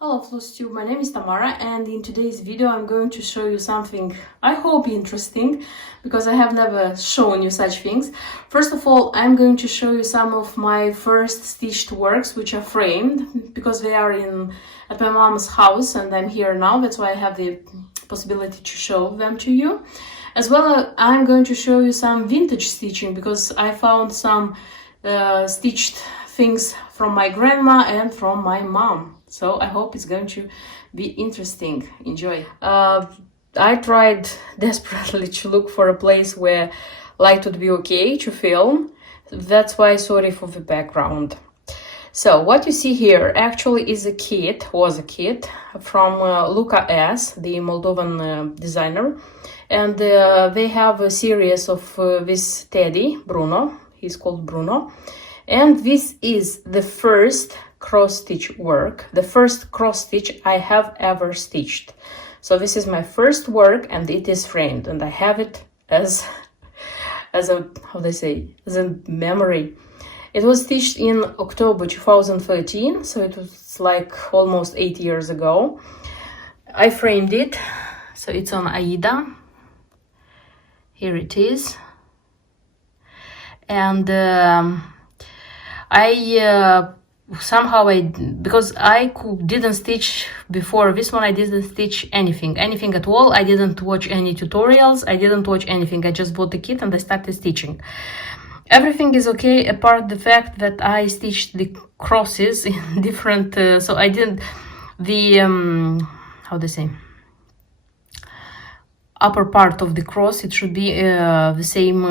Hello FlossTube, my name is Tamara, and in today's video I'm going to show you something I hope interesting, because I have never shown you such things. First of all, I'm going to show you some of my first stitched works which are framed, because they are at my mom's house and I'm here now. That's why I have the possibility to show them to you. As well, I'm going to show you some vintage stitching, because I found some stitched things from my grandma and from my mom. So I hope it's going to be interesting. Enjoy. I tried desperately to look for a place where light would be okay to film. That's why sorry for the background. So what you see here actually was a kit from Luca S., the Moldovan designer. And they have a series of this teddy, Bruno. He's called Bruno. And this is the first cross-stitch work, the first cross-stitch I have ever stitched. So this is my first work and it is framed, and I have it as a, how they say, as a memory. It was stitched in October 2013, so it was like almost 8 years ago. I framed it, so it's on Aida. Here it is. And because I didn't stitch before this one, I didn't stitch anything at all. I didn't watch any tutorials, I didn't watch anything. I just bought the kit and I started stitching. Everything is okay apart the fact that I stitched the crosses in different so I didn't the how they say, upper part of the cross, it should be the same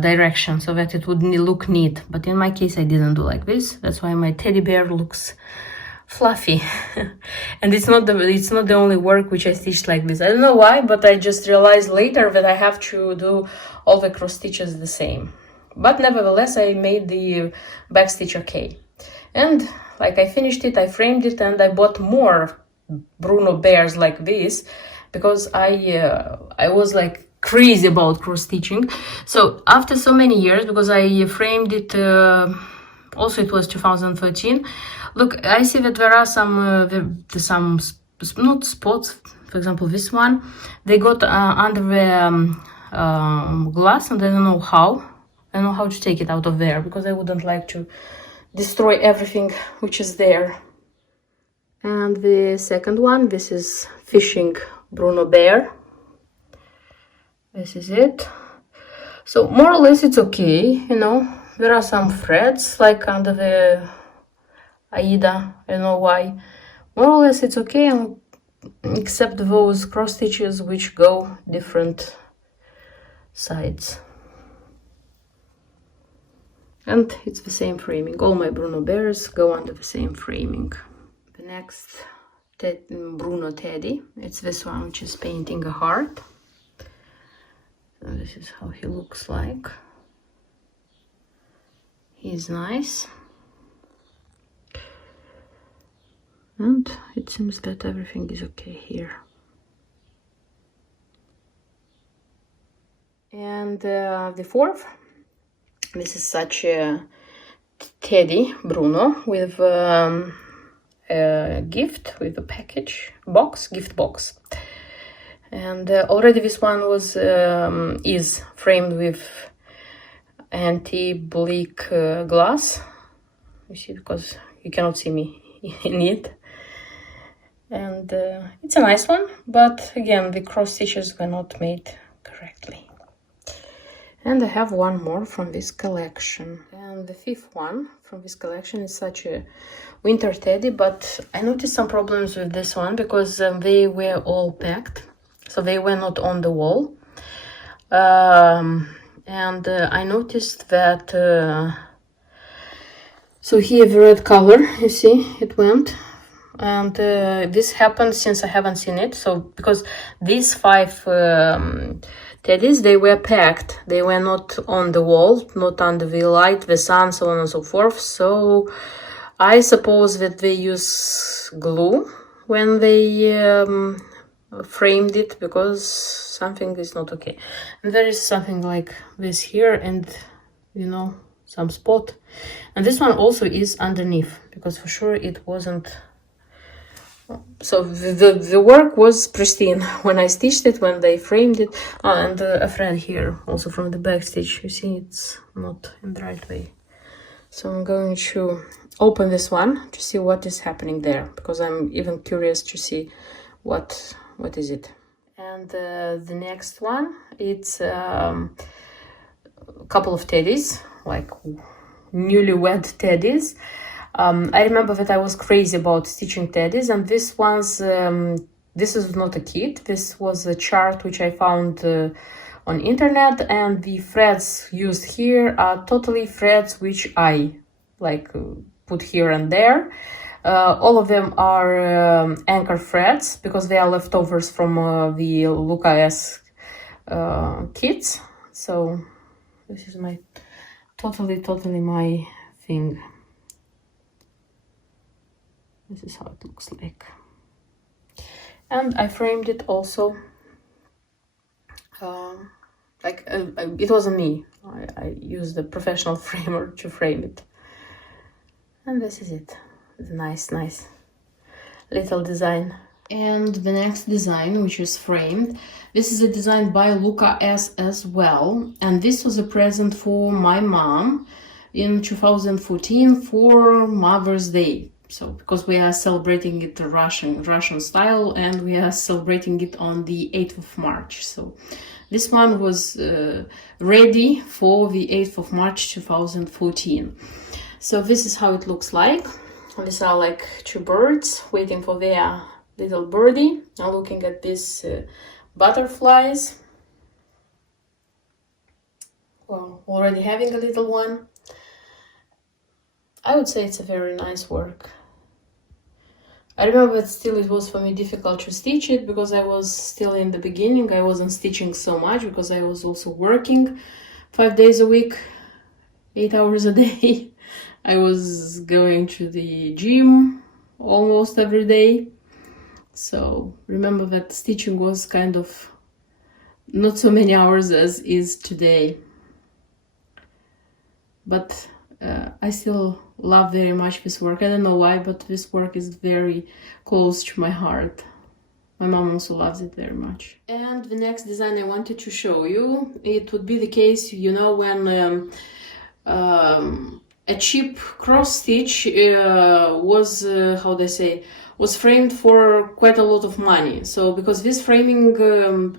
direction, so that it would look neat. But in my case I didn't do like this. That's why my teddy bear looks fluffy. And it's not the only work which I stitched like this. I don't know why, but I just realized later that I have to do all the cross stitches the same. But nevertheless I made the back stitch okay. And like I finished it, I framed it, and I bought more Bruno bears like this, because I was like crazy about cross stitching. So after so many years, because I framed it also it was 2013. Look, I see that there are some not spots. For example, this one, they got under the glass, and I don't know how to take it out of there, because I wouldn't like to destroy everything which is there. And the second one, this is fishing Bruno bear. This is it. So more or less it's okay, you know. There are some threads like under the Aida, I don't know why. More or less it's okay, except those cross stitches which go different sides. And it's the same framing. All my Bruno bears go under the same framing. The next Bruno teddy, it's this one which is painting a heart. So this is how he looks like. He's nice. And it seems that everything is okay here. And the fourth, this is such a teddy Bruno with a gift, with a gift box. And already this one is framed with anti-bleak glass. You see, because you cannot see me in it. And it's a nice one, but again the cross stitches were not made correctly. And I have one more from this collection. And the fifth one from this collection is such a winter teddy, but I noticed some problems with this one, because they were all packed, so they were not on the wall. And I noticed that so here the red color, you see, it went. And this happened since I haven't seen it. So because these 5 teddies, they were packed, they were not on the wall, not under the light, the sun, so on and so forth. So I suppose that they use glue when they framed it, because something is not okay. And there is something like this here, and you know, some spot. And this one also is underneath, because for sure it wasn't So the work was pristine when I stitched it, when they framed it. And a thread here also from the back stitch. You see, it's not in the right way. So I'm going to open this one to see what is happening there, because I'm even curious to see what is it. And the next one, it's a couple of teddies, like newlywed teddies. I remember that I was crazy about stitching teddies, and this one's this is not a kit. This was a chart which I found on internet, and the threads used here are totally threads which I like put here and there. All of them are anchor threads because they are leftovers from the Luca S kits. So this is my totally my thing. This is how it looks like. And I framed it also. It wasn't me. I used a professional framer to frame it. And this is it. It's a nice little design. And the next design, which is framed, this is a design by Luca S as well. And this was a present for my mom in 2014 for Mother's Day. So because we are celebrating it the Russian style, and we are celebrating it on the 8th of March. So this one was ready for the 8th of March 2014. So this is how it looks like. These are like two birds waiting for their little birdie. I'm looking at these butterflies. Well, already having a little one. I would say it's a very nice work. I remember that still it was for me difficult to stitch it because I was still in the beginning. I wasn't stitching so much because I was also working 5 days a week, 8 hours a day. I was going to the gym almost every day. So remember that stitching was kind of not so many hours as is today. But I still love very much this work. I don't know why, but this work is very close to my heart. My mom also loves it very much. And the next design I wanted to show you, it would be the case, you know, when a cheap cross stitch was, how they say, was framed for quite a lot of money. So because this framing,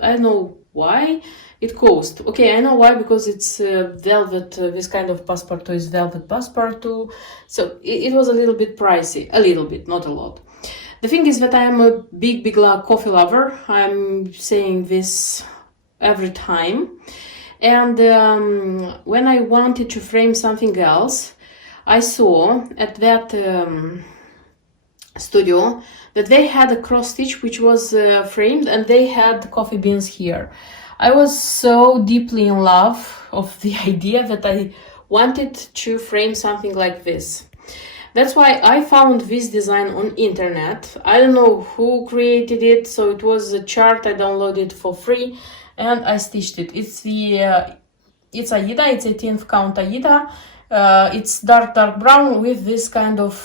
I don't know why it cost. Okay, I know why, because it's velvet, this kind of passepartout is velvet passepartout. So it was a little bit pricey, a little bit, not a lot. The thing is that I am a big coffee lover. I'm saying this every time. And when I wanted to frame something else, I saw at that studio that they had a cross stitch which was framed, and they had coffee beans here. I was so deeply in love of the idea that I wanted to frame something like this. That's why I found this design on internet. I don't know who created it, so it was a chart. I downloaded for free and I stitched it. It's the it's Aida, it's 18th count Aida. It's dark brown with this kind of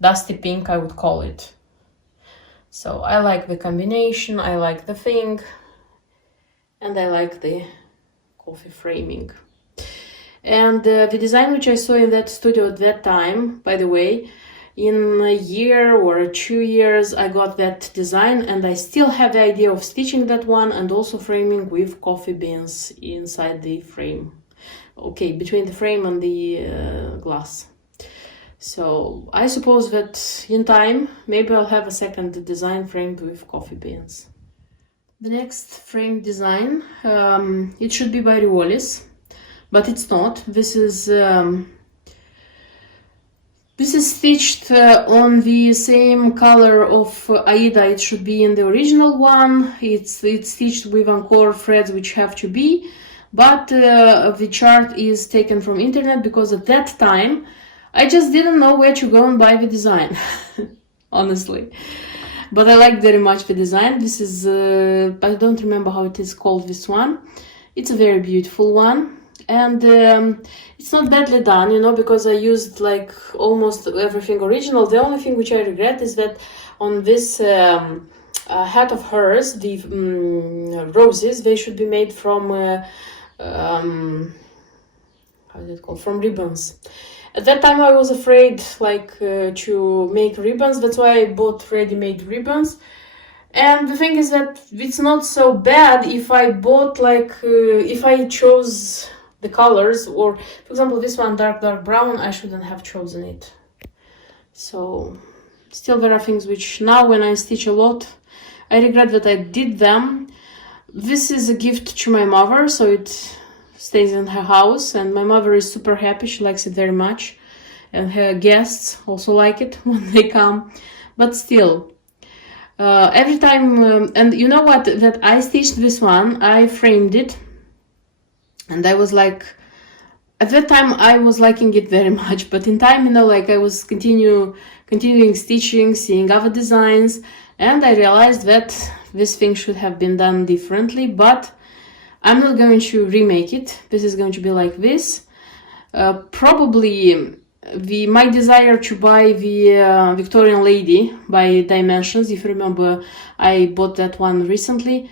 dusty pink, I would call it. So I like the combination, I like the thing, and I like the coffee framing. And the design which I saw in that studio at that time, by the way, in a year or 2 years I got that design, and I still have the idea of stitching that one and also framing with coffee beans inside the frame. Okay, between the frame and the glass. So I suppose that in time, maybe I'll have a second design framed with coffee beans. The next frame design, it should be by Riolis, but it's not. This is stitched on the same color of Aida. It should be in the original one. It's stitched with encore threads which have to be, but the chart is taken from internet because at that time I just didn't know where to go and buy the design, honestly. But I like very much the design. This is, I don't remember how it is called, this one. It's a very beautiful one. and it's not badly done, you know, because I used like almost everything original. The only thing which I regret is that on this hat of hers, the roses, they should be made from how is it called, from ribbons. At that time I was afraid like to make ribbons, that's why I bought ready-made ribbons. And the thing is that it's not so bad if I bought like if I chose the colors, or for example this one dark brown, I shouldn't have chosen it. So still there are things which now when I stitch a lot I regret that I did them. This is a gift to my mother, so it stays in her house, and my mother is super happy, she likes it very much, and her guests also like it when they come. But still, every time, and you know what, that I stitched this one, I framed it, and I was like, at that time I was liking it very much, but in time, you know, like I was continuing stitching, seeing other designs, and I realized that this thing should have been done differently, but I'm not going to remake it. This is going to be like this. Probably my desire to buy the Victorian Lady by Dimensions, if you remember, I bought that one recently.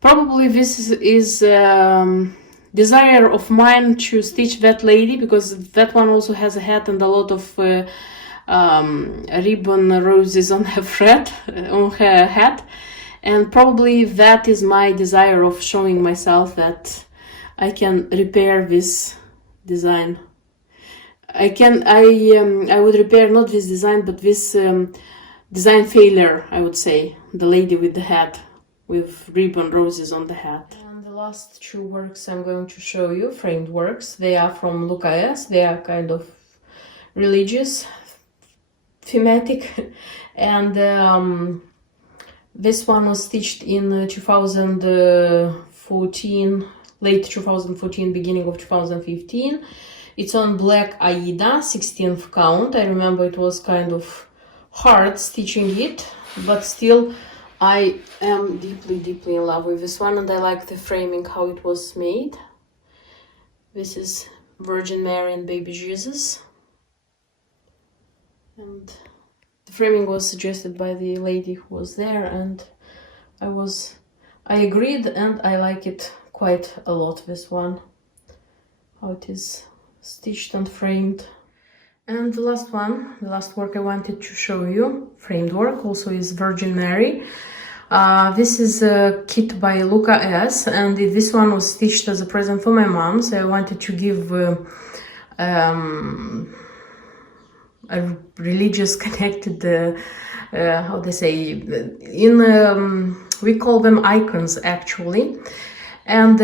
Probably this is desire of mine to stitch that lady, because that one also has a hat and a lot of ribbon roses on her thread, on her hat. And probably that is my desire of showing myself that I can repair this design. I would repair not this design, but this design failure, I would say. The lady with the hat, with ribbon roses on the hat. And the last two works I'm going to show you, framed works. They are from Luca S. They are kind of religious, thematic, and this one was stitched in 2014, late 2014, beginning of 2015. It's on black Aida, 16th count. I remember it was kind of hard stitching it, but still I am deeply in love with this one, and I like the framing, how it was made. This is Virgin Mary and Baby Jesus. And the framing was suggested by the lady who was there, and I agreed, and I like it quite a lot, this one, how it is stitched and framed. And the last one, the last work I wanted to show you, framed work, also is Virgin Mary. This is a kit by Luca S, and this one was stitched as a present for my mom, so I wanted to give a religious connected, how they say, we call them icons actually. And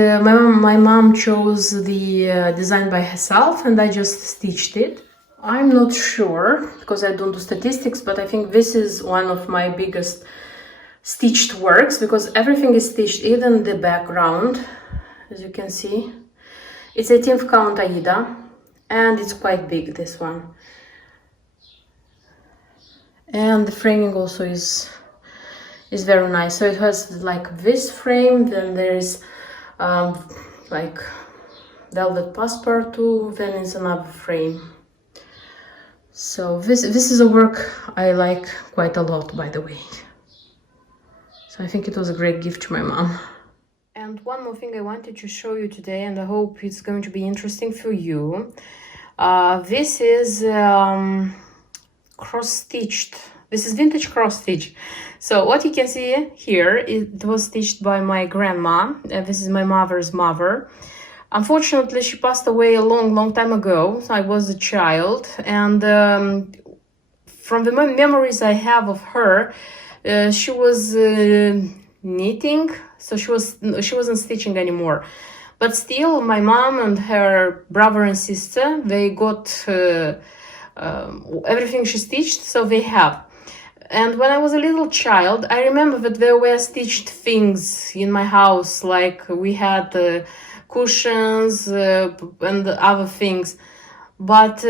my mom chose the design by herself, and I just stitched it. I'm not sure, because I don't do statistics, but I think this is one of my biggest stitched works, because everything is stitched, even the background, as you can see. It's 18th count Aida, and it's quite big, this one. And the framing also is very nice. So it has like this frame, then there is like velvet passepartout, then is another frame. So this is a work I like quite a lot, by the way. So I think it was a great gift to my mom. And one more thing I wanted to show you today, and I hope it's going to be interesting for you. This is cross-stitched. This is vintage cross-stitch. So what you can see here, it was stitched by my grandma. This is my mother's mother. Unfortunately, she passed away a long time ago. I was a child, and from the memories I have of her, she was knitting, so she wasn't stitching anymore. But still, my mom and her brother and sister, they got everything she stitched, so they have. And when I was a little child, I remember that there were stitched things in my house, like we had cushions and other things. But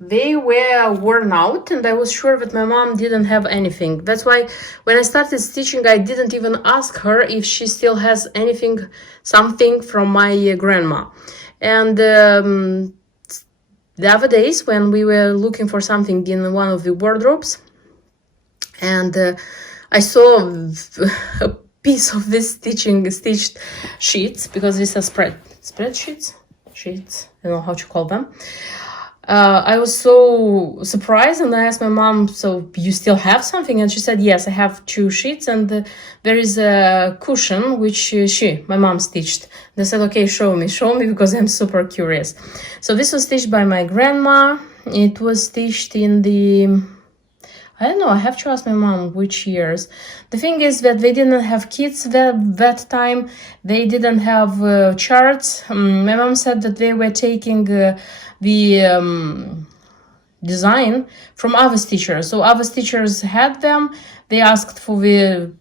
they were worn out, and I was sure that my mom didn't have anything. That's why when I started stitching, I didn't even ask her if she still has anything, something from my grandma. And the other days when we were looking for something in one of the wardrobes, and I saw a piece of this stitched sheets, because these are spreadsheets, I don't know how to call them. I was so surprised, and I asked my mom, so you still have something? And she said, yes, I have 2 sheets, and there is a cushion which my mom stitched. They said, okay, show me, because I'm super curious. So this was stitched by my grandma. It was stitched in the, I don't know, I have to ask my mom which years. The thing is that they didn't have kids that time. They didn't have charts. My mom said that they were taking the design from other stitchers. So other stitchers had them. They asked for the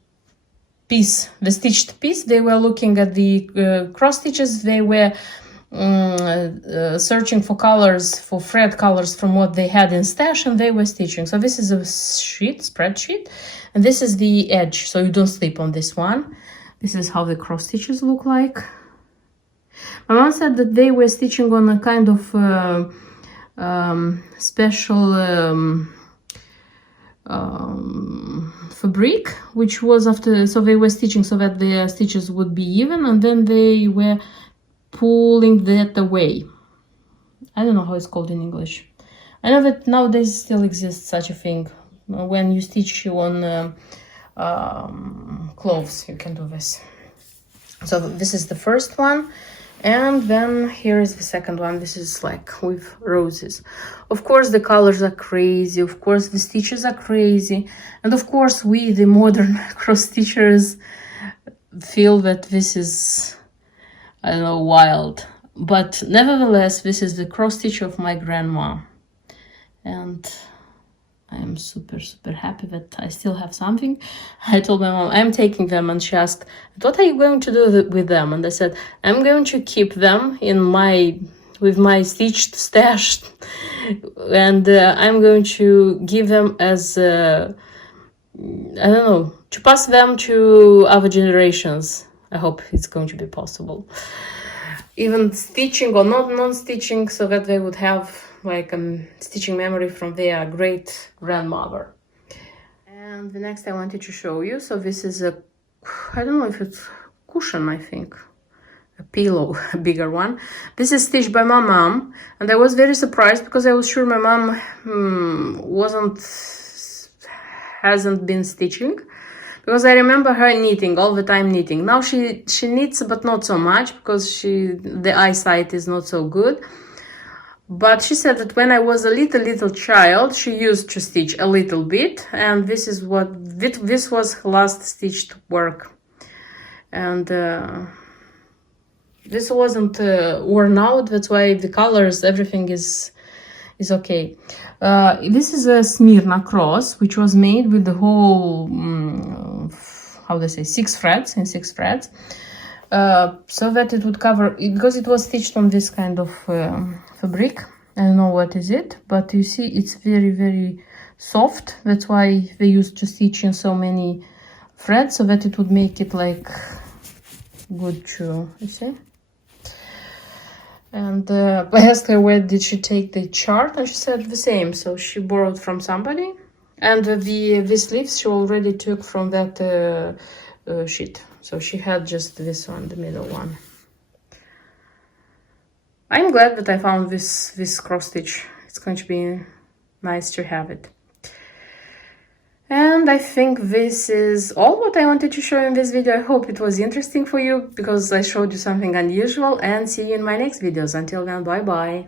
piece, the stitched piece. They were looking at the cross stitches. They were searching for colors, for thread colors from what they had in stash, and they were stitching. So this is a spreadsheet, and this is the edge, so you don't slip on this one. This is how the cross stitches look like. My mom said that they were stitching on a kind of special fabric, which was after, so they were stitching so that the stitches would be even, and then they were pulling that away. I don't know how it's called in English. I know that nowadays still exists such a thing. When you stitch on clothes, you can do this. So this is the first one, and then here is the second one. This is like with roses. Of course the colors are crazy, of course the stitches are crazy, and of course we, the modern cross stitchers, feel that this is, I don't know, wild. But nevertheless, this is the cross stitch of my grandma, and I am super happy that I still have something. I told my mom I'm taking them, and she asked, what are you going to do with them? And I said, I'm going to keep them in with my stitched stash, and I'm going to give them as I don't know, to pass them to other generations. I hope it's going to be possible. Even stitching or not non-stitching, so that they would have like a stitching memory from their great grandmother. And the next I wanted to show you, so this is a, I don't know if it's cushion, I think, a pillow, a bigger one. This is stitched by my mom, and I was very surprised because I was sure my mom hasn't been stitching, because I remember her knitting, all the time knitting. Now she knits, but not so much, because the eyesight is not so good. But she said that when I was a little child, she used to stitch a little bit, and this was her last stitched work. And this wasn't worn out, that's why the colors, everything is okay. This is a Smirna Cross, which was made with the whole, how they say, 6 threads, so that it would cover, because it was stitched on this kind of fabric. I don't know what is it, but you see it's very soft. That's why they used to stitch in so many threads, so that it would make it like good to, you see. And I asked her where did she take the chart, and she said the same, so she borrowed from somebody. And the sleeves she already took from that sheet, so she had just this one, the middle one. I'm glad that I found this cross stitch. It's going to be nice to have it. And I think this is all what I wanted to show in this video. I hope it was interesting for you, because I showed you something unusual, and see you in my next videos. Until then, bye bye.